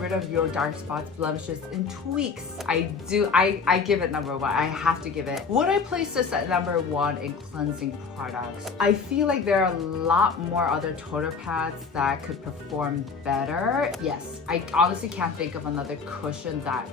get rid of your dark spots, blemishes in 2 weeks. I give it number 1. I have to give it. Would I place this at number 1 in cleansing products? I feel like there are a lot more other toner pads that could perform better. Yes, I honestly can't think of another cushion that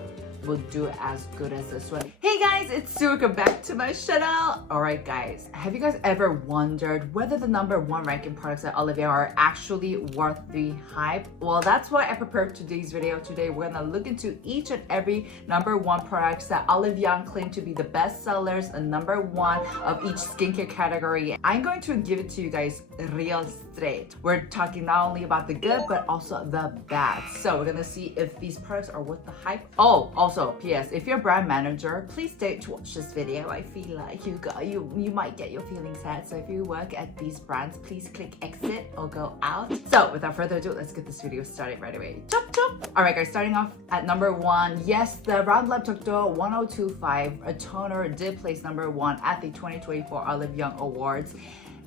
will do it as good as this one. Hey guys, it's Sue. Welcome back to my channel. Alright guys, have you guys ever wondered whether the number 1 ranking products at Olivia are actually worth the hype? Well, that's why I prepared today's video. Today we're gonna look into each and every number 1 products that Olivia claim to be the best sellers and number 1 of each skincare category. I'm going to give it to you guys real straight. We're talking not only about the good but also the bad. So we're gonna see if these products are worth the hype. Oh, also PS, if you're a brand manager, please stay to watch this video. I feel like you might get your feelings hurt. So if you work at these brands, please click exit or go out. So without further ado, let's get this video started right away. Chop chop. Alright guys, starting off at number 1. Yes, the Roundlab Dokdo 1025, a toner, did place number 1 at the 2024 Olive Young Awards.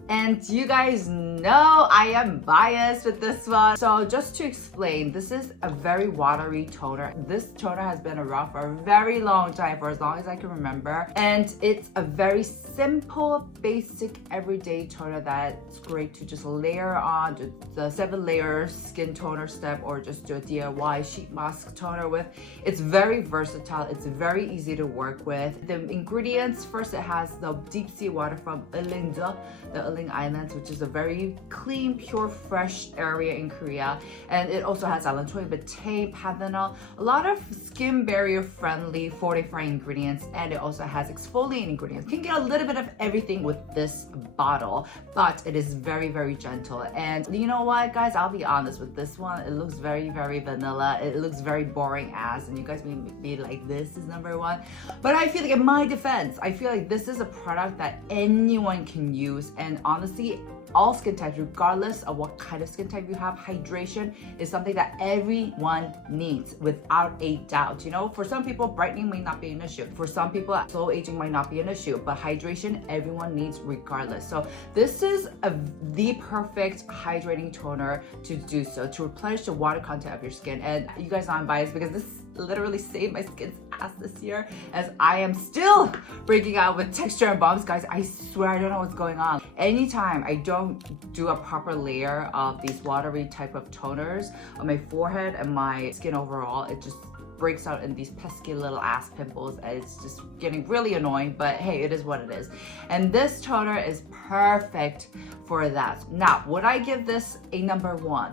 And you guys know I am biased with this one. So just to explain, this is a very watery toner. This toner has been around for a very long time, for as long as I can remember. And it's a very simple, basic, everyday toner that's great to just layer on the 7-layer skin toner step or just do a DIY sheet mask toner with. It's very versatile. It's very easy to work with. The ingredients, first it has the deep sea water from the Islands, which is a very clean, pure, fresh area in Korea. And it also has allantoin, betaine, panthenol, a lot of skin barrier friendly fortifying ingredients, and it also has exfoliating ingredients. You can get a little bit of everything with this bottle, but it is very, very gentle. And you know what, guys, I'll be honest with this one. It looks very, very vanilla. It looks very boring ass, and you guys may be like, this is number 1. But I feel like, in my defense, I feel like this is a product that anyone can use. And honestly, all skin types, regardless of what kind of skin type you have, hydration is something that everyone needs without a doubt. You know, for some people, brightening may not be an issue. For some people, slow aging might not be an issue, but hydration, everyone needs regardless. So this is the perfect hydrating toner to do so, to replenish the water content of your skin. And you guys know I'm biased because this literally saved my skin's ass this year, as I am still breaking out with texture and bumps. Guys, I swear I don't know what's going on. Anytime I don't do a proper layer of these watery type of toners on my forehead and my skin overall, it just breaks out in these pesky little ass pimples, and it's just getting really annoying, but hey, it is what it is. And this toner is perfect for that. Now, would I give this a number 1?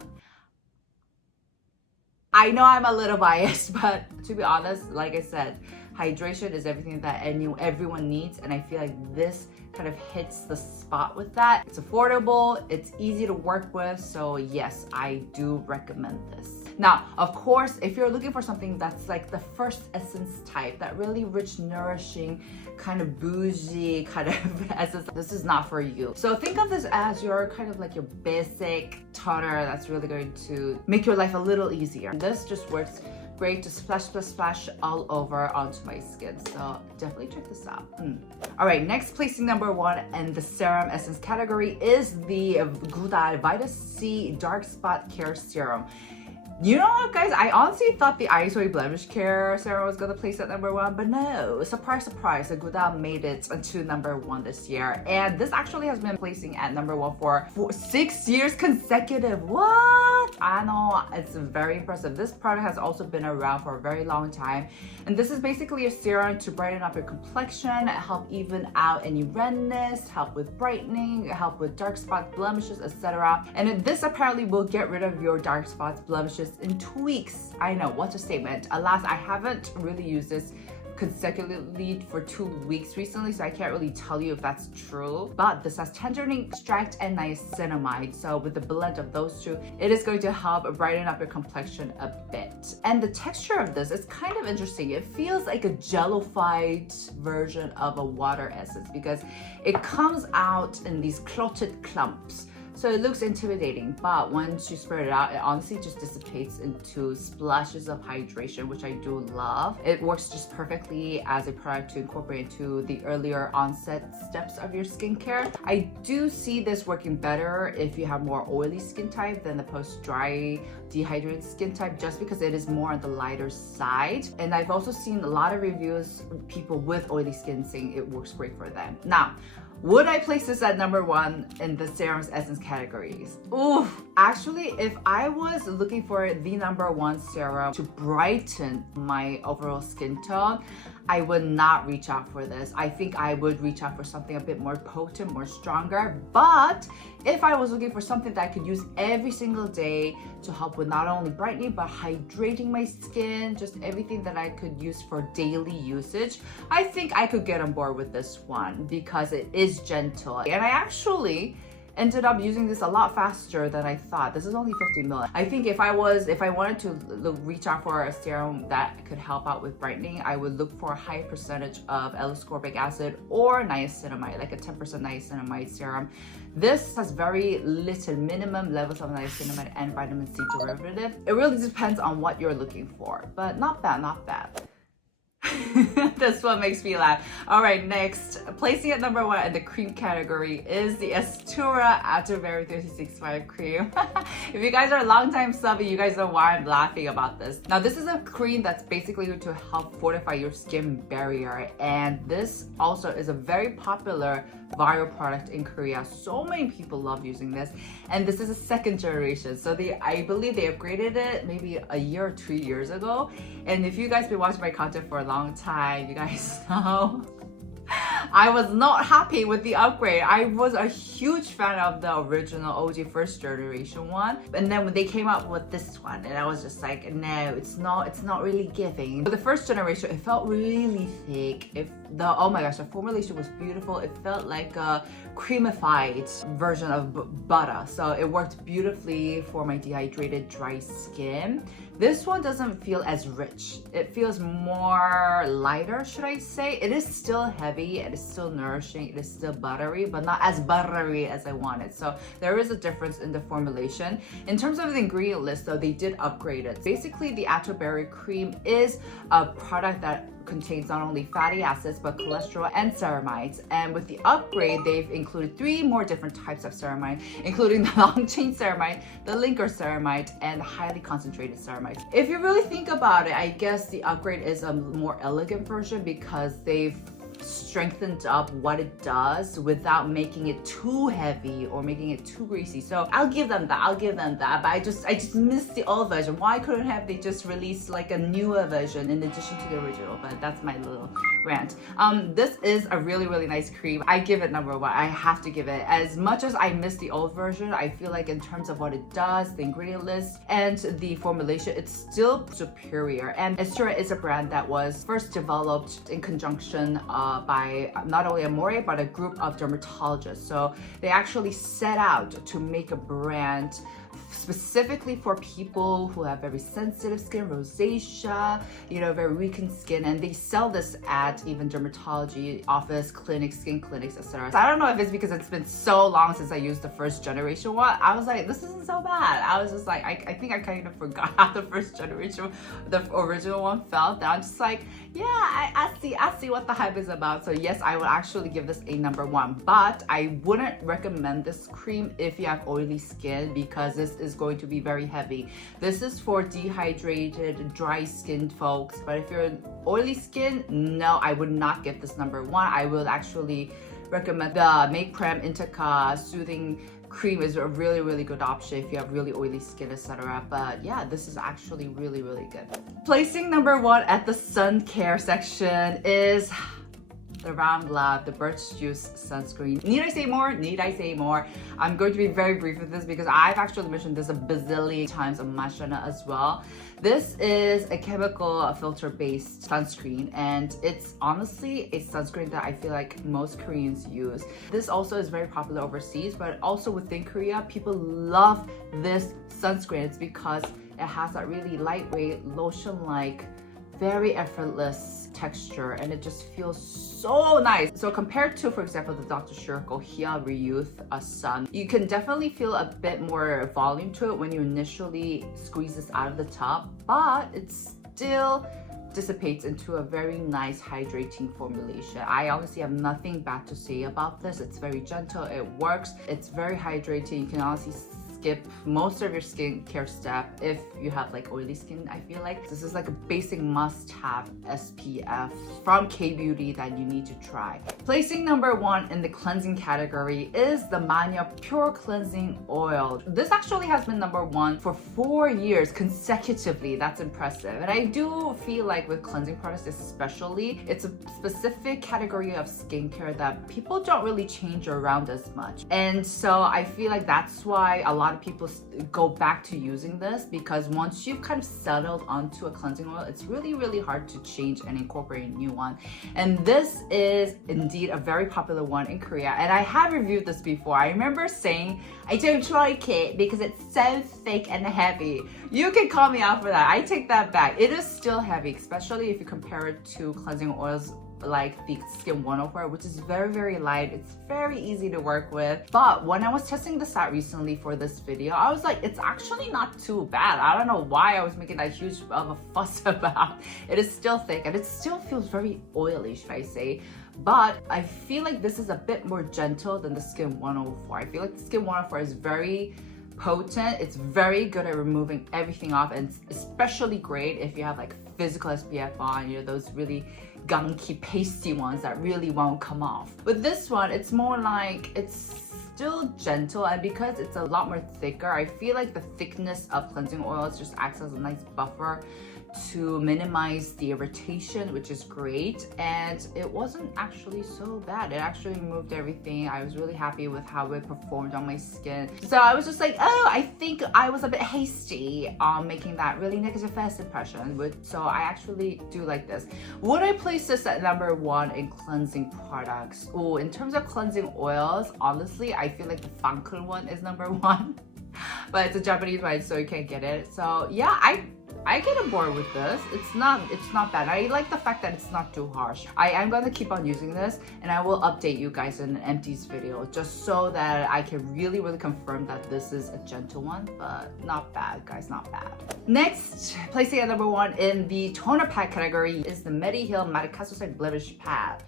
I know I'm a little biased, but to be honest, like I said, hydration is everything that everyone needs, and I feel like this kind of hits the spot with that. It's affordable, it's easy to work with, so yes, I do recommend this. Now, of course, if you're looking for something that's like the first essence type, that really rich, nourishing, kind of bougie kind of essence, this is not for you. So think of this as your kind of like your basic toner that's really going to make your life a little easier. This just works great to splash all over onto my skin, so definitely check this out. All right, next placing number 1 in the serum essence category is the Goodal Vita C Dark Spot Care Serum. You know what, guys? I honestly thought the Aestura Blemish Care Serum was gonna place at number 1, but no. Surprise, surprise, the Goodal made it to number 1 this year. And this actually has been placing at number 1 for 6 years consecutive. What? I know, it's very impressive. This product has also been around for a very long time. And this is basically a serum to brighten up your complexion, help even out any redness, help with brightening, help with dark spots, blemishes, etc. And this apparently will get rid of your dark spots, blemishes in 2 weeks. I know, what a statement. Alas, I haven't really used this consecutively for 2 weeks recently, so I can't really tell you if that's true. But this has tangerine extract and niacinamide, so with the blend of those two, it is going to help brighten up your complexion a bit. And the texture of this is kind of interesting. It feels like a jellified version of a water essence because it comes out in these clotted clumps. So it looks intimidating, but once you spread it out, it honestly just dissipates into splashes of hydration, which I do love. It works just perfectly as a product to incorporate into the earlier onset steps of your skincare. I do see this working better if you have more oily skin type than the post-dry dehydrated skin type, just because it is more on the lighter side. And I've also seen a lot of reviews, people with oily skin saying it works great for them. Now, would I place this at number 1 in the serums essence categories? Ooh, actually, if I was looking for the number 1 serum to brighten my overall skin tone, I would not reach out for this. I think I would reach out for something a bit more potent, more stronger. But if I was looking for something that I could use every single day to help with not only brightening, but hydrating my skin, just everything that I could use for daily usage, I think I could get on board with this one because it is gentle. And I actually ended up using this a lot faster than I thought. This is only 50 ml. I think if I wanted to reach out for a serum that could help out with brightening, I would look for a high percentage of L-ascorbic acid or niacinamide, like a 10% niacinamide serum. This has very little minimum levels of niacinamide and vitamin C derivative. It really depends on what you're looking for, but not bad, not bad. This one makes me laugh. All right, next, placing at number 1 in the cream category is the Aestura Atobarrier 365 cream. If you guys are a long-time subby, you guys know why I'm laughing about this. Now, this is a cream that's basically going to help fortify your skin barrier, and this also is a very popular viral product in Korea. So many people love using this, and this is a 2nd generation. So I believe they upgraded it maybe a year or 2 years ago. And if you guys been watching my content for a long time, you guys know I was not happy with the upgrade. I was a huge fan of the original OG 1st generation one, and then when they came out with this one, and I was just like, no, it's not really giving. For the 1st generation, it felt really thick. Oh my gosh, the formulation was beautiful. It felt like a creamified version of butter, so it worked beautifully for my dehydrated, dry skin. This one doesn't feel as rich. It feels more lighter, should I say. It is still heavy, it is still nourishing, it is still buttery, but not as buttery as I wanted. So there is a difference in the formulation. In terms of the ingredient list though, they did upgrade it. Basically, the Atobarrier cream is a product that contains not only fatty acids but cholesterol and ceramides, and with the upgrade they've included 3 more different types of ceramide, including the long chain ceramide, the linker ceramide, and highly concentrated ceramide. If you really think about it, I guess the upgrade is a more elegant version because they've strengthened up what it does without making it too heavy or making it too greasy. So I'll give them that, but I just missed the old version. Why couldn't have they just released like a newer version in addition to the original? But that's my little rant. This is a really, really nice cream. I give it number 1. I have to give it. As much as I miss the old version, I feel like in terms of what it does, the ingredient list, and the formulation, it's still superior. And Aestura is a brand that was first developed in conjunction by not only Amore, but a group of dermatologists. So they actually set out to make a brand specifically for people who have very sensitive skin, rosacea, very weakened skin, and they sell this at even dermatology office, clinics, skin clinics, etc. So I don't know if it's because it's been so long since I used the 1st generation one. I was like, this isn't so bad. I was just like, I think I kind of forgot how the 1st generation, the original one felt. And I'm just like, yeah, I see what the hype is about. So yes, I would actually give this a number 1, but I wouldn't recommend this cream if you have oily skin because this is going to be very heavy. This is for dehydrated, dry skinned folks, but if you're oily skin, no, I would not give this number 1. I will actually recommend the Make Prem Indica Soothing Cream is a really, really good option if you have really oily skin, etc. But yeah, this is actually really, really good. Placing number 1 at the sun care section is the Roundlab, the Birch Juice Sunscreen. Need I say more? Need I say more? I'm going to be very brief with this because I've actually mentioned this a bazillion times on my channel as well. This is a chemical filter-based sunscreen, and it's honestly a sunscreen that I feel like most Koreans use. This also is very popular overseas, but also within Korea, people love this sunscreen. It's because it has that really lightweight, lotion-like very effortless texture, and it just feels so nice. So compared to, for example, the Dr. Shirko Heal Reyouth Sun, you can definitely feel a bit more volume to it when you initially squeeze this out of the tub, but it still dissipates into a very nice hydrating formulation. I honestly have nothing bad to say about this. It's very gentle, it works, it's very hydrating. You can honestly skip most of your skincare step if you have like oily skin. I feel like this is like a basic must-have SPF from K-Beauty that you need to try. Placing number 1 in the cleansing category is the Manya Pure Cleansing Oil. This actually has been number 1 for 4 years consecutively. That's impressive. And I do feel like with cleansing products especially, it's a specific category of skincare that people don't really change around as much. And so I feel like that's why a lot of people go back to using this, because once you've kind of settled onto a cleansing oil, it's really hard to change and incorporate a new one. And this is indeed a very popular one in Korea, and I have reviewed this before. I remember saying I don't like it because it's so thick and heavy. You can call me out for that. I take that back. It is still heavy, especially if you compare it to cleansing oils like the Skin 104, which is very light. It's very easy to work with. But when I was testing this out recently for this video, I was like, it's actually not too bad. I don't know why I was making that huge of a fuss about. It is still thick and it still feels very oily, should I say. But I feel like this is a bit more gentle than the Skin 104. I feel like the Skin 104 is very potent. It's very good at removing everything off, and it's especially great if you have like physical SPF on, you know, those really gunky pasty ones that really won't come off. With this one, it's more like it's still gentle, and because it's a lot more thicker, I feel like the thickness of cleansing oils just acts as a nice buffer to minimize the irritation, which is great. And it wasn't actually so bad. It actually removed everything. I was really happy with how it performed on my skin. So I was just like, oh, I think I was a bit hasty on making that really negative first impression. So I actually do like this. Would I place this at number 1 in cleansing products? Oh, in terms of cleansing oils, honestly, I feel like the Fankul one is number 1. But it's a Japanese one, so you can't get it. So yeah, I get on board with this. It's not bad. I like the fact that it's not too harsh. I am going to keep on using this, and I will update you guys in an empties video just so that I can really confirm that this is a gentle one, but not bad, guys, not bad. Next, placing at number 1 in the toner pad category is the Mediheal Madecassoside Blemish Pad.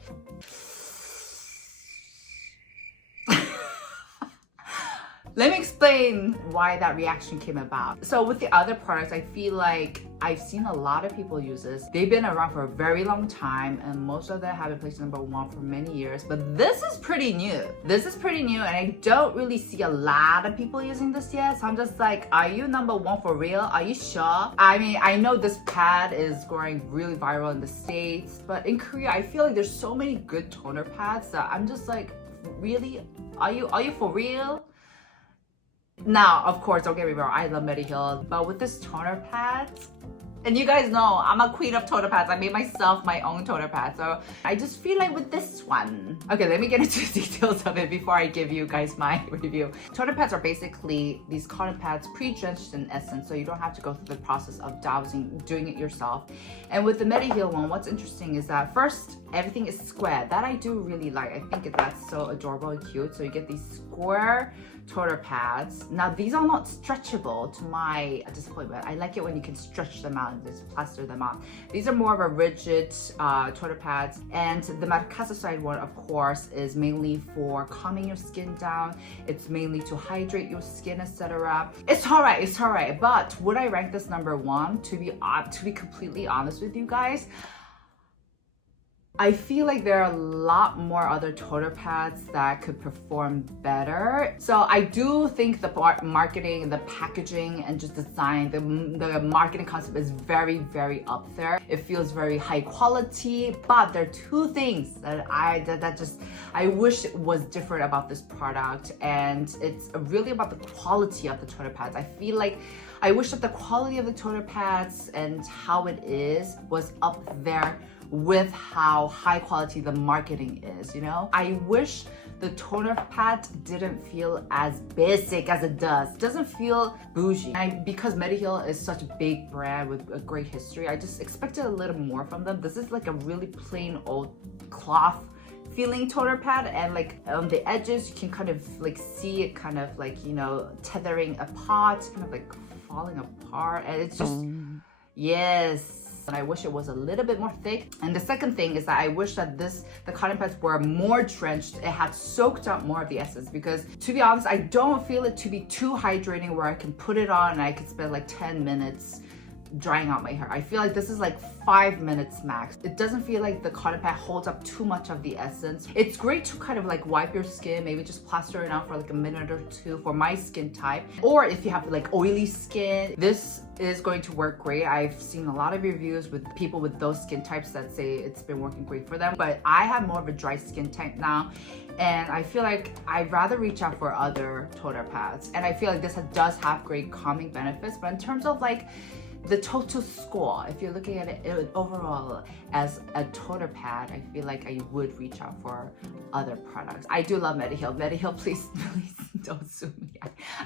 Let me explain why that reaction came about. So with the other products, I feel like I've seen a lot of people use this. They've been around for a very long time, and most of them have been placed number 1 for many years. But this is pretty new. This is pretty new, and I don't really see a lot of people using this yet. So I'm just like, are you number 1 for real? Are you sure? I mean, I know this pad is going really viral in the States, but in Korea, I feel like there's so many good toner pads that I'm just like, really? Are you for real? Now, of course, don't get me wrong, I love Mediheal, but with this toner pad, and you guys know I'm a queen of toner pads. I made myself my own toner pad, so I just feel like with this one. Okay, let me get into the details of it before I give you guys my review. Toner pads are basically these cotton pads pre-drenched in essence, so you don't have to go through the process of doing it yourself. And with the Mediheal one, what's interesting is that first, everything is square. That I do really like. I think that's so adorable and cute. So you get these square toner pads. Now these are not stretchable, to my disappointment. I like it when you can stretch them out and just plaster them on. These are more of a rigid toner pads, and the Madecassoside one, of course, is mainly for calming your skin down. It's mainly to hydrate your skin, etc. It's alright, but would I rank this number 1? To be completely honest with you guys, I feel like there are a lot more other toner pads that could perform better. So I do think the marketing, the packaging, and just design, the marketing concept is very up there. It feels very high quality, but there are 2 things that I wish was different about this product, and it's really about the quality of the toner pads. I feel like I wish that the quality of the toner pads and how it is was up there with how high quality the marketing is, you know? I wish the toner pad didn't feel as basic as it does. It doesn't feel bougie. Because Mediheal is such a big brand with a great history, I just expected a little more from them. This is like a really plain old cloth feeling toner pad, and like on the edges you can kind of like see it kind of like, you know, tethering apart, kind of like falling apart, and it's just yes. And I wish it was a little bit more thick. And the second thing is that I wish that the cotton pads were more drenched. It had soaked up more of the essence, because to be honest, I don't feel it to be too hydrating where I can put it on and I can spend like 10 minutes drying out my hair. I feel like this is like 5 minutes max. It doesn't feel like the cotton pad holds up too much of the essence. It's great to kind of like wipe your skin, maybe just plaster it out for like a minute or two for my skin type. Or if you have like oily skin, this is going to work great. I've seen a lot of reviews with people with those skin types that say it's been working great for them. But I have more of a dry skin type now, and I feel like I'd rather reach out for other toner pads. And I feel like this does have great calming benefits, but in terms of like the total score, if you're looking at it overall as a toner pad, I feel like I would reach out for other products. I do love Mediheal. Mediheal, please don't sue me.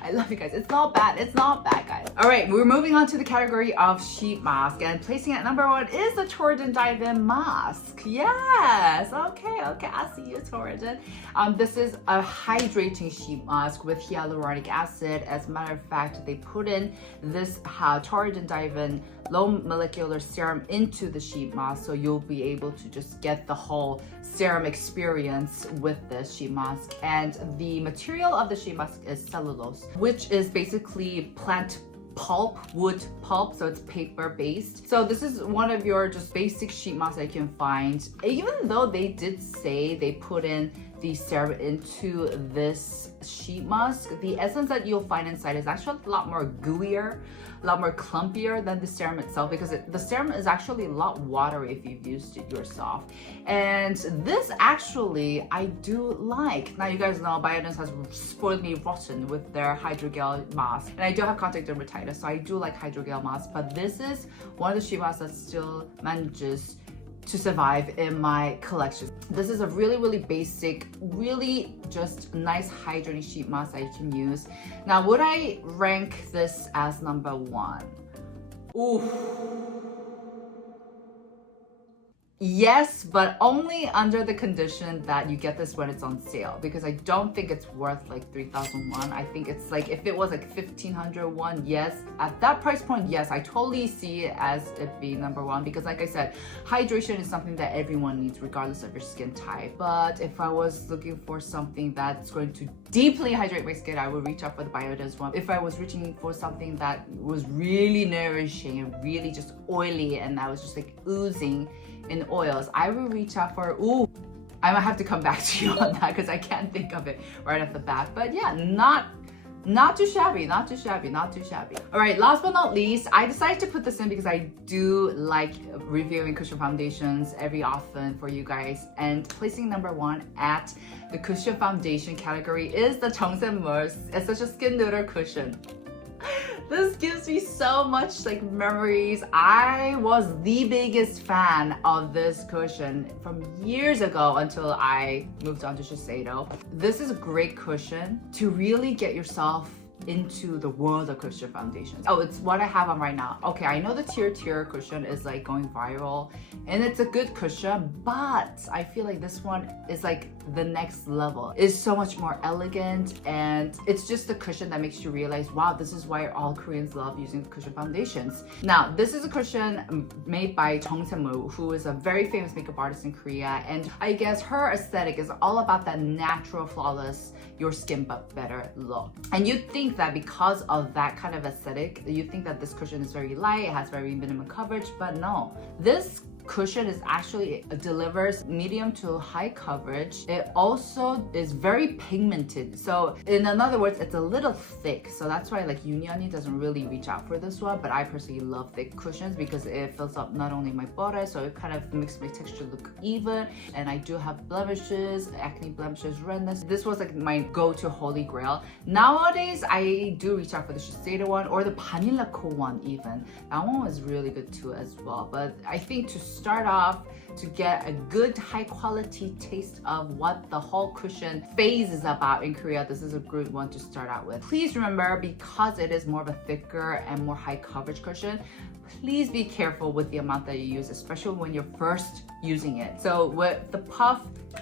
I love you guys. It's not bad. It's not bad, guys. All right, we're moving on to the category of sheet mask, and placing at number 1 is the Torriden Dive-In Mask. Yes, okay, I see you, Torriden. This is a hydrating sheet mask with hyaluronic acid. As a matter of fact, they put in this Torriden Dive-In low molecular serum into the sheet mask, so you'll be able to just get the whole serum experience with this sheet mask. And the material of the sheet mask is cellulose, which is basically plant pulp, wood pulp, so it's paper based. So this is one of your just basic sheet masks that you can find. Even though they did say they put in the serum into this sheet mask, the essence that you'll find inside is actually a lot more gooier, a lot more clumpier than the serum itself, because the serum is actually a lot watery if you've used it yourself. And this actually I do like. Now you guys know Bioderms has spoiled me rotten with their hydrogel mask, and I do have contact dermatitis, so I do like hydrogel masks, but this is one of the sheet masks that still manages to survive in my collection. This is a really basic, really just nice hydrating sheet mask that you can use. Now, would I rank this as number 1? Ooh. Yes, but only under the condition that you get this when it's on sale, because I don't think it's worth like 3,001. I think it's like, if it was like 1,501, yes. At that price point, yes, I totally see it as it being number 1, because like I said, hydration is something that everyone needs regardless of your skin type. But if I was looking for something that's going to deeply hydrate my skin, I would reach out for the Bioderms one. If I was reaching for something that was really nourishing and really just oily and that was just like oozing in oils, I will reach out for, ooh, I might have to come back to you on that because I can't think of it right off the bat. But yeah, not too shabby, not too shabby, not too shabby. All right, last but not least, I decided to put this in because I do like reviewing cushion foundations every often for you guys. And placing number 1 at the cushion foundation category is the JungSaemmool Essential Skin Nuder Cushion. This gives me so much like memories. I was the biggest fan of this cushion from years ago until I moved on to Shiseido. This is a great cushion to really get yourself into the world of cushion foundations. Oh, it's what I have on right now. Okay, I know the Tier cushion is like going viral and it's a good cushion, but I feel like this one is like the next level. It's so much more elegant, and it's just a cushion that makes you realize, wow, this is why all Koreans love using cushion foundations. Now, this is a cushion made by JungSaemmool, who is a very famous makeup artist in Korea, and I guess her aesthetic is all about that natural, flawless, your skin but better look. And you'd think that because of that kind of aesthetic, you think that this cushion is very light, it has very minimum coverage, but no. This cushion is actually delivers medium to high coverage. It also is very pigmented. So in other words, it's a little thick. So that's why like Unioni doesn't really reach out for this one, but I personally love thick cushions because it fills up not only my body, so it kind of makes my texture look even. And I do have blemishes, acne blemishes, redness. This was like my go-to holy grail. Nowadays, I do reach out for the Shiseido one or the Vanilla Co one even. That one was really good too as well. But I think to start off to get a good high quality taste of what the whole cushion phase is about in Korea, this is a good one to start out with. Please remember, because it is more of a thicker and more high coverage cushion, please be careful with the amount that you use, especially when you're first using it. So with the puff,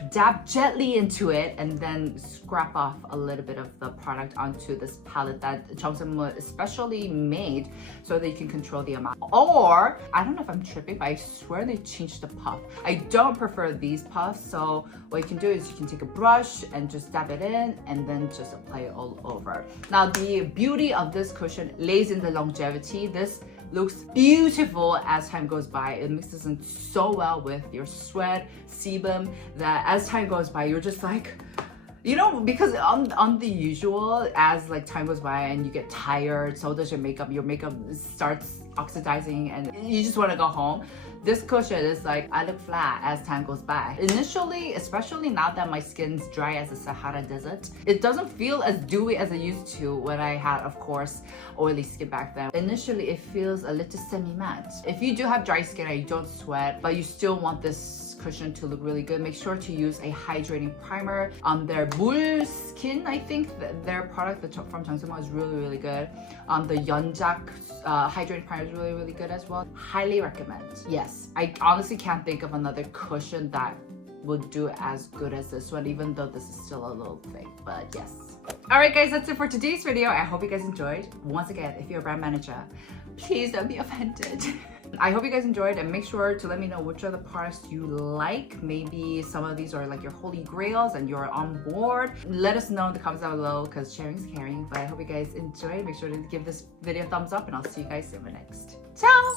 dab gently into it and then scrap off a little bit of the product onto this palette that JungSaemmool especially made so that you can control the amount. Or, I don't know if I'm tripping, but I swear they changed the puff. I don't prefer these puffs, so what you can do is you can take a brush and just dab it in and then just apply it all over. Now, the beauty of this cushion lays in the longevity. This looks beautiful as time goes by. It mixes in so well with your sweat, sebum, that as time goes by, you're just like, you know, because on the usual, as like time goes by and you get tired, so does your makeup starts oxidizing and you just want to go home. This cushion is like, I look flat as time goes by. Initially, especially now that my skin's dry as a Sahara desert, it doesn't feel as dewy as it used to when I had, of course, oily skin back then. Initially, it feels a little semi-matte. If you do have dry skin and you don't sweat, but you still want this cushion to look really good, make sure to use a hydrating primer. Their Bull Skin, I think their product from JungSaemmool is really good. The Yeonjak hydrating primer is really good as well. Highly recommend. Yes, I honestly can't think of another cushion that would do as good as this one, even though this is still a little thick, but yes. Alright guys, that's it for today's video. I hope you guys enjoyed. Once again, if you're a brand manager, please don't be offended. I hope you guys enjoyed, and make sure to let me know which are the products you like. Maybe some of these are like your holy grails and you're on board. Let us know in the comments down below, because sharing is caring. But I hope you guys enjoyed. Make sure to give this video a thumbs up, and I'll see you guys in the next. Ciao!